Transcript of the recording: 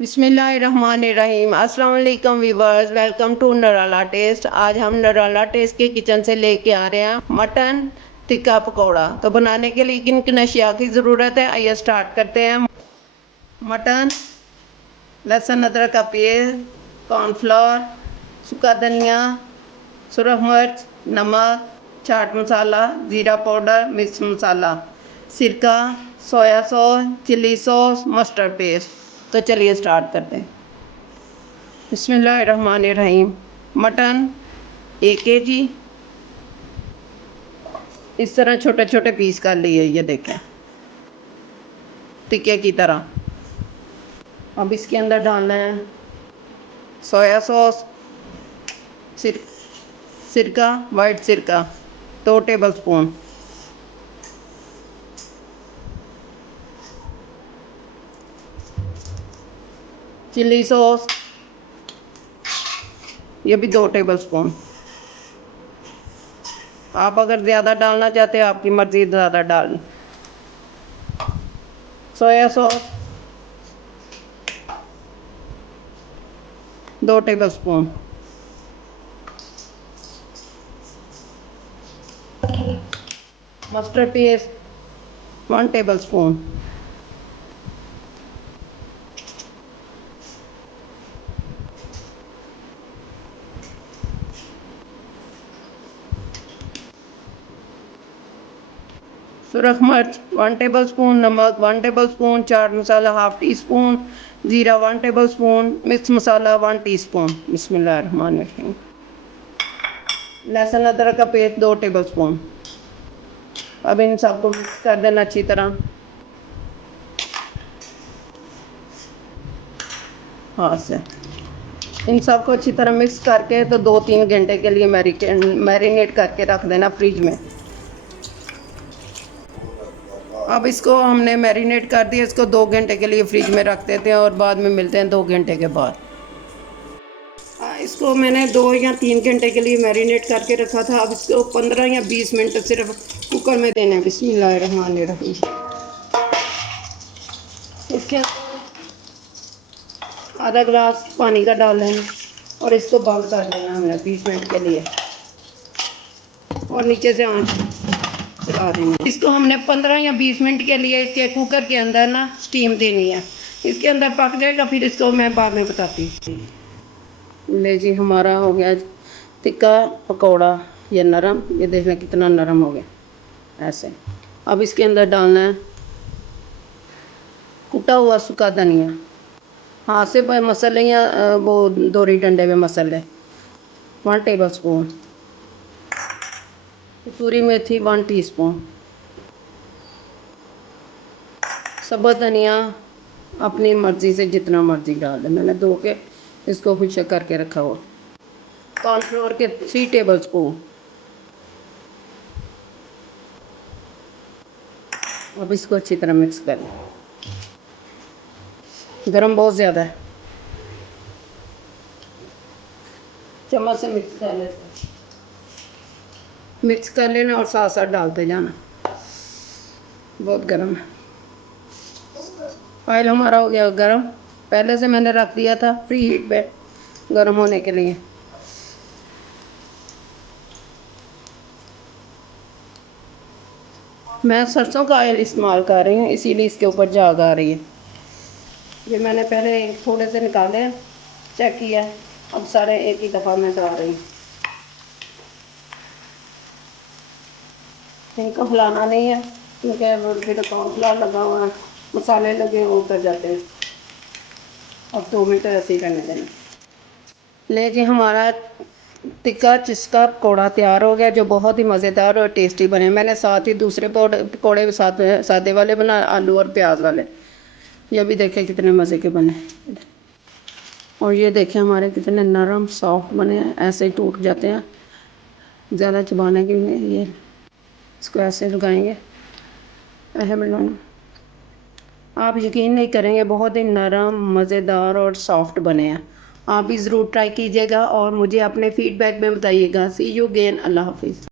बिस्मिल्लाहिर्रहमानिर्रहीम। अस्सलाम वालेकुम व्यूवर्स, वेलकम टू नराला टेस्ट। आज हम नराला टेस्ट के किचन से लेके आ रहे हैं मटन टिक्का पकौड़ा। तो बनाने के लिए किन किन अशिया की ज़रूरत है, आइए स्टार्ट करते हैं। मटन, लहसुन अदरक का पेस्ट, कॉर्नफ्लोर, सूखा धनिया, सुरख मिर्च, नमक, चाट मसाला, ज़ीरा पाउडर, मिक्स मसाला, सिरका, soya sauce, chilli sauce, mustard paste. तो चलिए स्टार्ट करते हैं। बिस्मिल्लाहिर्रहमानिर्रहीम। मटन 1 kg इस तरह छोटे छोटे पीस कर लिए, ये देखें टिक्के की तरह। अब इसके अंदर डालना है सोया सॉस, सिरका, वाइट सिरका 2 टेबलस्पून, चिली सॉस ये भी 2 टेबलस्पून। आप अगर ज़्यादा डालना चाहते हैं आपकी मर्ज़ी, ज़्यादा डाल। Soya sauce 2 tablespoon, mustard paste 1 tablespoon, सुरख मिर्च 1 टेबलस्पून, नमक 1 टेबलस्पून, चाट मसाला ½ टीस्पून, ज़ीरा 1 टेबलस्पून, मिक्स मसाला 1 टीस्पून। बिस्मिल्लाहिर्रहमानिर्रहीम। लहसुन अदरक का पेस्ट 2 टेबलस्पून। अब इन सबको मिक्स कर देना अच्छी तरह हाथ से। इन सबको अच्छी तरह मिक्स करके तो 2-3 घंटे के लिए मैरिनेट करके रख देना फ्रिज में। अब इसको हमने मैरिनेट कर दिया, इसको 2 घंटे के लिए फ्रिज में रख देते हैं और बाद में मिलते हैं 2 घंटे के बाद। इसको मैंने 2 या 3 घंटे के लिए मैरिनेट करके रखा था। अब इसको 15 या 20 मिनट सिर्फ कुकर में देना है। बिस्मिल्लाहिर्रहमानिर्रहीम। इसके आधा गिलास पानी का डाल लेना और इसको बंद कर देना हमने 20 मिनट के लिए और नीचे से आंच चला देंगे। इसको हमने 15 या 20 मिनट के लिए इसके कुकर के अंदर ना स्टीम देनी है। इसके अंदर पक जाएगा, फिर इसको मैं बाद में बताती हूँ। ले जी, हमारा हो गया टिक्का पकौड़ा ये नरम। ये देखना कितना नरम हो गया ऐसे। अब इसके अंदर डालना है कुटा हुआ सूखा धनिया, हाथ से मसल लें या वो दोरी डंडे में मसल लें। 1 टेबलस्पून, कसूरी मेथी 1 टीस्पून, सब्ज़ धनिया अपनी मर्ज़ी से जितना मर्ज़ी डाल दें। मैंने धो के इसको खुशक करके रखा हुआ। कॉर्नफ्लोर के 3 टेबलस्पून। अब इसको अच्छी तरह मिक्स कर लें। गरम बहुत ज़्यादा है, चम्मच से मिक्स कर लेते, मिक्स कर लेना और साथ साथ डालते जाना। बहुत गर्म है। ऑयल हमारा हो गया गरम, पहले से मैंने रख दिया था फ्री हीट पे गरम होने के लिए। मैं सरसों का ऑयल इस्तेमाल कर रही हूँ, इसीलिए इसके ऊपर झाग आ रही है। ये मैंने पहले थोड़े से निकाले, चेक किया, अब सारे एक ही दफ़ा में डाल रही हूँ। इनको हिलाना नहीं है क्योंकि फिर कॉर्नफ्लोर लगा हुआ है, मसाले लगे वो उतर जाते हैं। अब 2 मिनट ऐसे ही करने देना। ले जी, हमारा टिक्का चिस्का पकौड़ा तैयार हो गया, जो बहुत ही मज़ेदार और टेस्टी बने। मैंने साथ ही दूसरे पकौड़े साथ सादे वाले बनाए, आलू और प्याज वाले। ये भी देखें कितने मज़े के बने। और ये देखें हमारे कितने नरम सॉफ्ट बने हैं, ऐसे ही टूट जाते हैं, ज़्यादा चबाने के लिए। ये इसको ऐसे लगाएंगे, ऐसे बनाना। आप यकीन नहीं करेंगे, बहुत ही नरम, मज़ेदार और सॉफ्ट बने हैं। आप भी ज़रूर ट्राई कीजिएगा और मुझे अपने फीडबैक में बताइएगा। सी यू अगेन। अल्लाह हाफिज़।